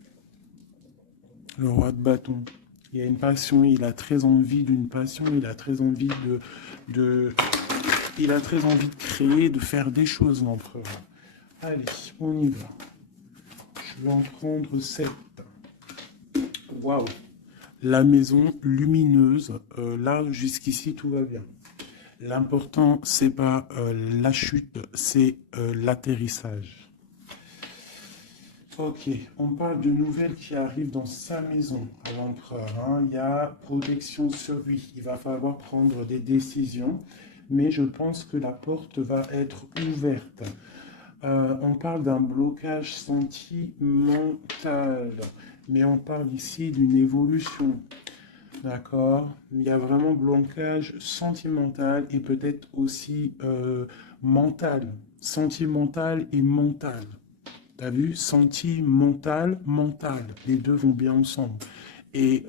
Le roi de bâton. Il y a une passion, il a très envie d'une passion, il a très envie il a très envie de créer, de faire des choses, l'empereur. Allez, on y va. Je vais en prendre 7. Waouh. La maison lumineuse. Là, jusqu'ici, tout va bien. L'important, c'est pas la chute, c'est l'atterrissage. Ok, on parle de nouvelles qui arrivent dans sa maison à l'empereur. Hein. Il y a protection sur lui. Il va falloir prendre des décisions, mais je pense que la porte va être ouverte. On parle d'un blocage sentimental, mais on parle ici d'une évolution. D'accord? Il y a vraiment blocage sentimental et peut-être aussi mental. Sentimental et mental. T'as vu? Sentimental, mental. Les deux vont bien ensemble. Et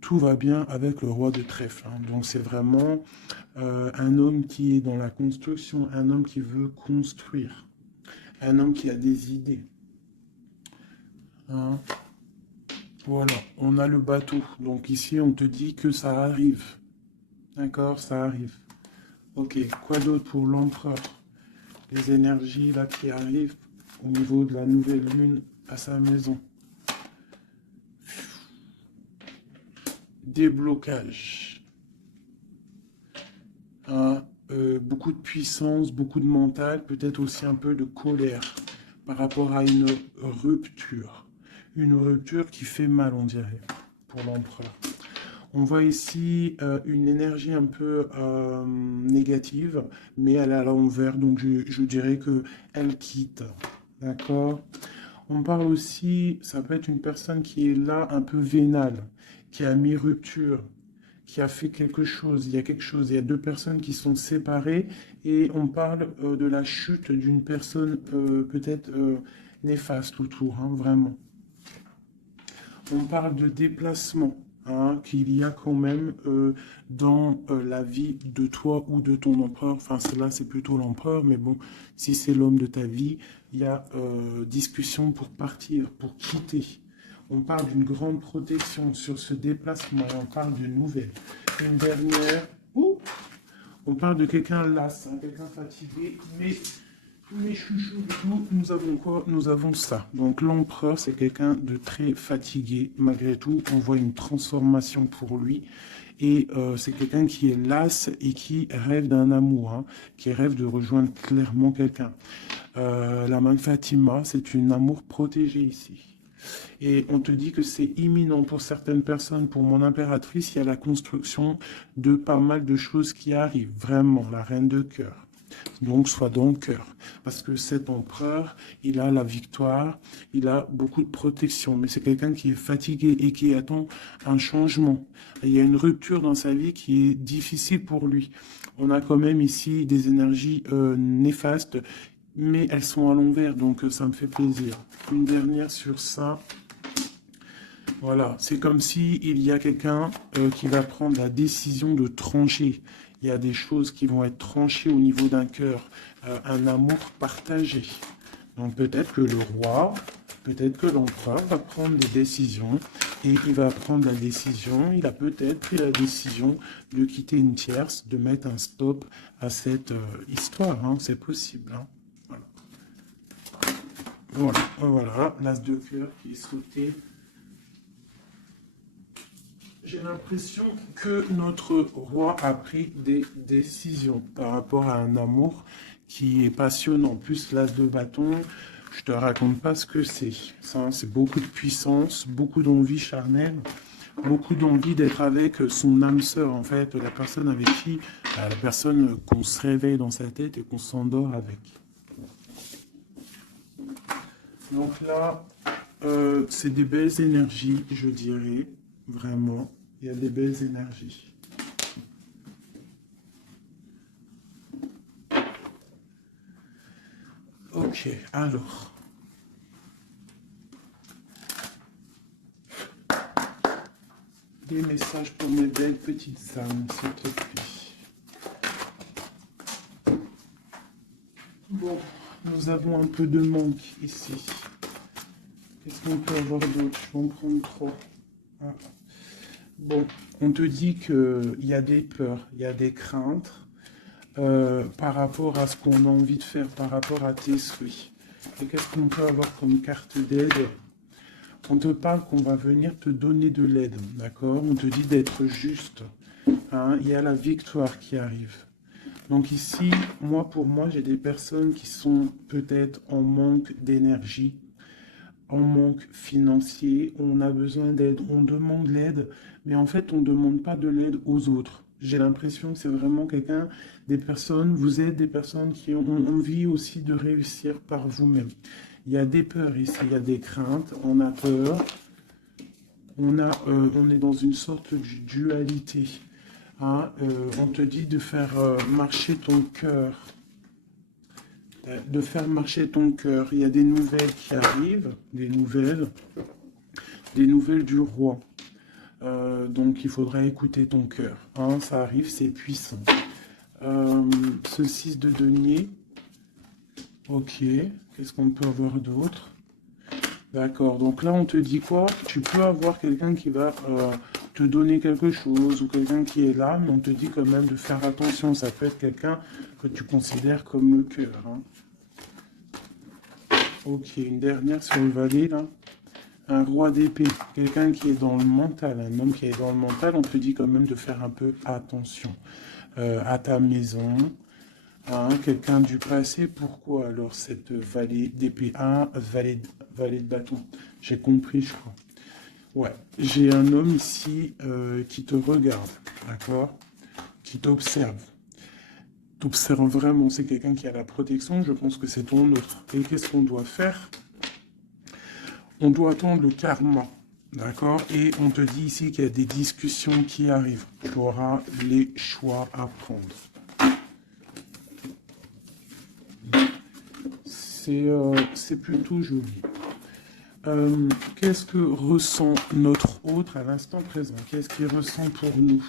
tout va bien avec le roi de trèfle. Hein. Donc c'est vraiment un homme qui est dans la construction, un homme qui veut construire, un homme qui a des idées. Hein. Voilà, on a le bateau. Donc ici, on te dit que ça arrive. D'accord, ça arrive. Ok, quoi d'autre pour l'empereur? Les énergies là qui arrivent au niveau de la nouvelle lune à sa maison. Déblocage. Hein, beaucoup de puissance, beaucoup de mental, peut-être aussi un peu de colère par rapport à une rupture. Une rupture qui fait mal, on dirait, pour l'empereur. On voit ici une énergie un peu négative, mais elle est à l'envers, donc je dirais qu'elle quitte. D'accord? On parle aussi, ça peut être une personne qui est là un peu vénale, qui a mis rupture, qui a fait quelque chose. Il y a quelque chose, il y a deux personnes qui sont séparées et on parle de la chute d'une personne peut-être néfaste autour, hein, vraiment. On parle de déplacement. Hein, qu'il y a quand même dans la vie de toi ou de ton empereur, enfin cela c'est plutôt l'empereur, mais bon, si c'est l'homme de ta vie, il y a discussion pour partir, pour quitter. On parle d'une grande protection sur ce déplacement et on parle de nouvelles. Une dernière, on parle de quelqu'un las, hein, quelqu'un fatigué, mais chouchous, nous avons quoi? Nous avons ça. Donc l'empereur, c'est quelqu'un de très fatigué. Malgré tout, on voit une transformation pour lui. Et c'est quelqu'un qui est las et qui rêve d'un amour, hein, qui rêve de rejoindre clairement quelqu'un. La main Fatima, c'est un amour protégé ici. Et on te dit que c'est imminent pour certaines personnes. Pour mon impératrice, il y a la construction de pas mal de choses qui arrivent. Vraiment, la reine de cœur. Donc, sois dans le cœur. Parce que cet empereur, il a la victoire, il a beaucoup de protection. Mais c'est quelqu'un qui est fatigué et qui attend un changement. Il y a une rupture dans sa vie qui est difficile pour lui. On a quand même ici des énergies néfastes, mais elles sont à l'envers, donc ça me fait plaisir. Une dernière sur ça. Voilà, c'est comme si il y a quelqu'un qui va prendre la décision de trancher. Il y a des choses qui vont être tranchées au niveau d'un cœur, un amour partagé. Donc peut-être que le roi, peut-être que l'empereur va prendre des décisions et il va prendre la décision, il a peut-être pris la décision de quitter une tierce, de mettre un stop à cette histoire. Hein, c'est possible. Hein. Voilà, l'as de cœur qui est sauté. J'ai l'impression que notre roi a pris des décisions par rapport à un amour qui est passionnant. Plus l'as de bâton, je te raconte pas ce que c'est. Ça, c'est beaucoup de puissance, beaucoup d'envie charnelle, beaucoup d'envie d'être avec son âme sœur, en fait, la personne avec qui, la personne qu'on se réveille dans sa tête et qu'on s'endort avec. Donc là, c'est des belles énergies, je dirais, vraiment. Il y a des belles énergies. Ok, alors. Des messages pour mes belles petites âmes, s'il te plaît. Bon, nous avons un peu de manque ici. Qu'est-ce qu'on peut avoir d'autre? Je vais en prendre 3. Ah. Bon, on te dit qu'il y a des peurs, il y a des craintes par rapport à ce qu'on a envie de faire, par rapport à tes souhaits. Et qu'est-ce qu'on peut avoir comme carte d'aide? On te parle qu'on va venir te donner de l'aide, d'accord? On te dit d'être juste. Hein? Il y a la victoire qui arrive. Donc ici, pour moi, j'ai des personnes qui sont peut-être en manque d'énergie, en manque financier, on a besoin d'aide, on demande l'aide, mais en fait, on ne demande pas de l'aide aux autres. J'ai l'impression que c'est vraiment vous êtes des personnes qui ont envie aussi de réussir par vous-même. Il y a des peurs ici, il y a des craintes, on a peur, on est dans une sorte de dualité. Hein, on te dit de faire marcher ton cœur. Il y a des nouvelles qui arrivent, des nouvelles du roi. Donc il faudra écouter ton cœur. Hein, ça arrive, c'est puissant. Ce 6 de denier. Ok, qu'est-ce qu'on peut avoir d'autre? D'accord, donc là on te dit quoi? Tu peux avoir quelqu'un qui va te donner quelque chose ou quelqu'un qui est là, mais on te dit quand même de faire attention. Ça peut être quelqu'un que tu considères comme le cœur. Hein. Ok, une dernière sur le valet là. Un roi d'épée, quelqu'un qui est dans le mental, un homme qui est dans le mental, on te dit quand même de faire un peu attention à ta maison. Hein, quelqu'un du passé, pourquoi alors cette vallée d'épée? Vallée de bâton. J'ai compris, je crois. Ouais, j'ai un homme ici qui te regarde, d'accord? Qui t'observe. T'observe vraiment, c'est quelqu'un qui a la protection, je pense que c'est ton autre. Et qu'est-ce qu'on doit faire? On doit attendre le karma, d'accord? Et on te dit ici qu'il y a des discussions qui arrivent. Tu auras les choix à prendre. C'est plutôt joli. Qu'est-ce que ressent notre autre à l'instant présent? Qu'est-ce qu'il ressent pour nous?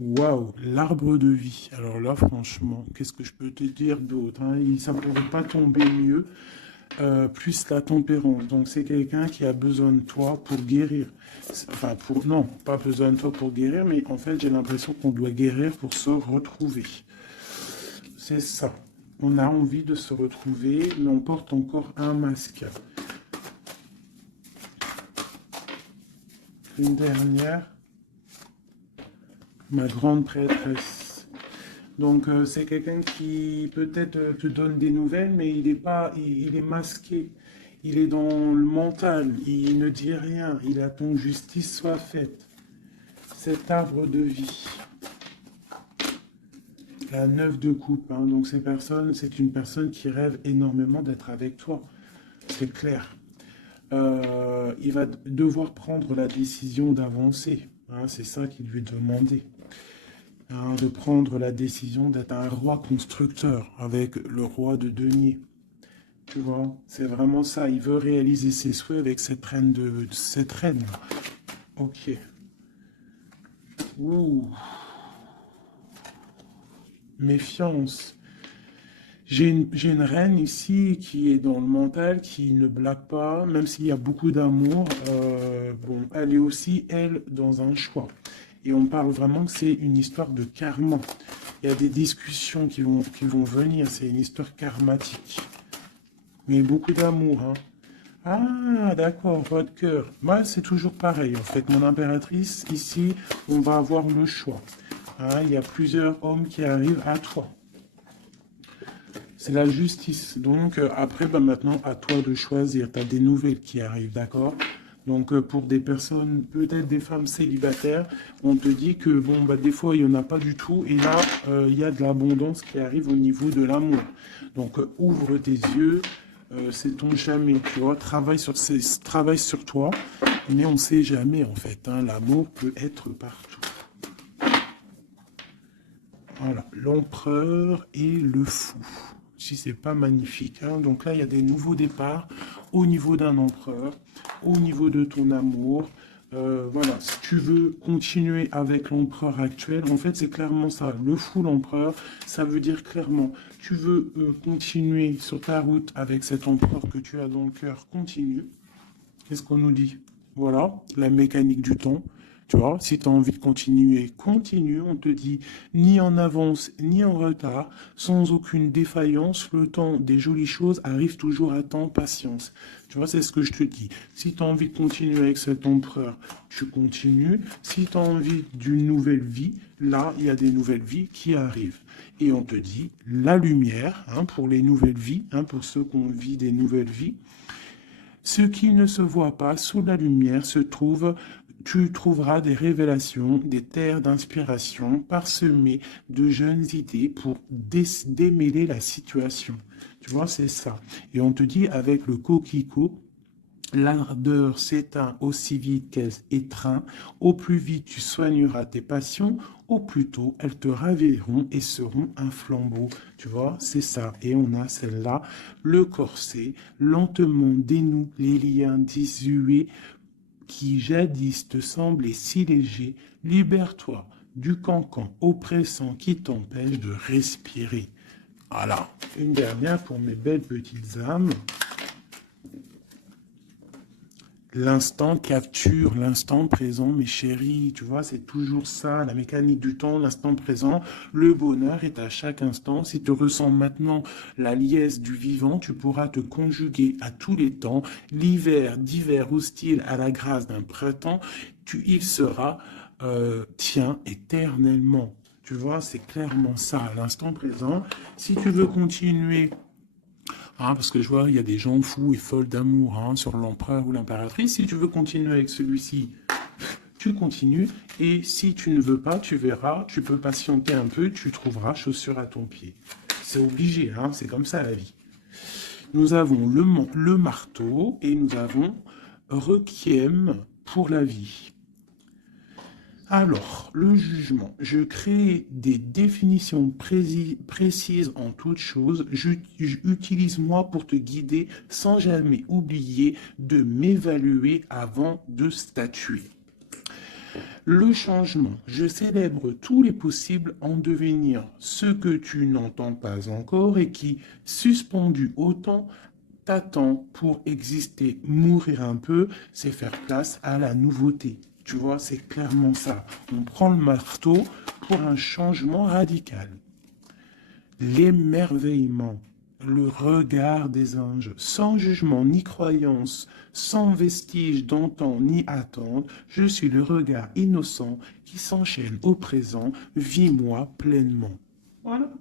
Waouh, l'arbre de vie. Alors là, franchement, qu'est-ce que je peux te dire d'autre? Hein? Ça ne pourrait pas tomber mieux. Plus la tempérance. Donc c'est quelqu'un qui a besoin de toi pour guérir. Enfin, non, pas besoin de toi pour guérir, mais en fait, j'ai l'impression qu'on doit guérir pour se retrouver. C'est ça. On a envie de se retrouver, mais on porte encore un masque. Une dernière. Ma grande prêtresse. Donc c'est quelqu'un qui peut-être te donne des nouvelles, mais il est masqué. Il est dans le mental. Il ne dit rien. Il attend que justice soit faite. Cet arbre de vie. La 9 de coupe, hein. Donc c'est une personne qui rêve énormément d'être avec toi. C'est clair. Il va devoir prendre la décision d'avancer. Hein, c'est ça qu'il lui demandait. Hein, de prendre la décision d'être un roi constructeur avec le roi de denier. Tu vois, c'est vraiment ça. Il veut réaliser ses souhaits avec cette reine cette reine. Ok. Ouh. Méfiance. J'ai une reine ici qui est dans le mental, qui ne blague pas, même s'il y a beaucoup d'amour. Bon, elle est aussi, elle, dans un choix. Et on parle vraiment que c'est une histoire de karma. Il y a des discussions qui vont venir, c'est une histoire karmatique. Mais beaucoup d'amour, hein. Ah, d'accord, votre cœur. Moi, c'est toujours pareil, en fait. Mon impératrice, ici, on va avoir le choix. Hein, il y a plusieurs hommes qui arrivent à toi. C'est la justice. Donc, après, maintenant, à toi de choisir. Tu as des nouvelles qui arrivent, d'accord? Donc, pour des personnes, peut-être des femmes célibataires, on te dit que, bon, des fois, il n'y en a pas du tout. Et là, il y a de l'abondance qui arrive au niveau de l'amour. Donc, ouvre tes yeux. C'est ton jamais, tu vois. Travaille sur toi. Mais on ne sait jamais, en fait. Hein, l'amour peut être partout. Voilà, l'empereur et le fou. Si c'est pas magnifique. Hein. Donc là, il y a des nouveaux départs au niveau d'un empereur, au niveau de ton amour. Voilà, si tu veux continuer avec l'empereur actuel, en fait, c'est clairement ça. Le full empereur, ça veut dire clairement, tu veux continuer sur ta route avec cet empereur que tu as dans le cœur, continue. Qu'est-ce qu'on nous dit? Voilà, la mécanique du temps. Tu vois, si tu as envie de continuer, continue. On te dit ni en avance ni en retard, sans aucune défaillance. Le temps des jolies choses arrive toujours à temps, patience. Tu vois, c'est ce que je te dis. Si tu as envie de continuer avec cet empereur, tu continues. Si tu as envie d'une nouvelle vie, là, il y a des nouvelles vies qui arrivent. Et on te dit la lumière, hein, pour les nouvelles vies, hein, pour ceux qui ont vit des nouvelles vies. Ce qui ne se voit pas sous la lumière se trouve, tu trouveras des révélations, des terres d'inspiration parsemées de jeunes idées pour démêler la situation. Tu vois, c'est ça. Et on te dit avec le coquelicot, l'ardeur s'éteint aussi vite qu'elle étreint. Au plus vite tu soigneras tes passions, au plus tôt elles te ravilleront et seront un flambeau. Tu vois, c'est ça. Et on a celle-là, le corset, lentement dénoue les liens désuets qui jadis te semblaient si légers. Libère-toi du cancan oppressant qui t'empêche de respirer. Voilà, une dernière pour mes belles petites âmes. L'instant capture l'instant présent, mes chéris. Tu vois, c'est toujours ça, la mécanique du temps, l'instant présent. Le bonheur est à chaque instant. Si tu ressens maintenant la liesse du vivant, tu pourras te conjuguer à tous les temps. L'hiver d'hiver hostile à la grâce d'un printemps, il sera tien éternellement. Tu vois, c'est clairement ça, à l'instant présent. Si tu veux continuer, hein, parce que je vois, il y a des gens fous et folles d'amour, hein, sur l'empereur ou l'impératrice. Si tu veux continuer avec celui-ci, tu continues. Et si tu ne veux pas, tu verras, tu peux patienter un peu, tu trouveras chaussure à ton pied. C'est obligé, hein, c'est comme ça la vie. Nous avons le marteau et nous avons Requiem pour la vie. Alors, le jugement. Je crée des définitions précises en toute chose. Utilise-moi pour te guider sans jamais oublier de m'évaluer avant de statuer. Le changement. Je célèbre tous les possibles en devenir ce que tu n'entends pas encore et qui, suspendu au temps, t'attend pour exister. Mourir un peu, c'est faire place à la nouveauté. Tu vois, c'est clairement ça. On prend le marteau pour un changement radical. L'émerveillement, le regard des anges, sans jugement ni croyance, sans vestige d'antan ni attente, je suis le regard innocent qui s'enchaîne au présent, vis-moi pleinement. Voilà.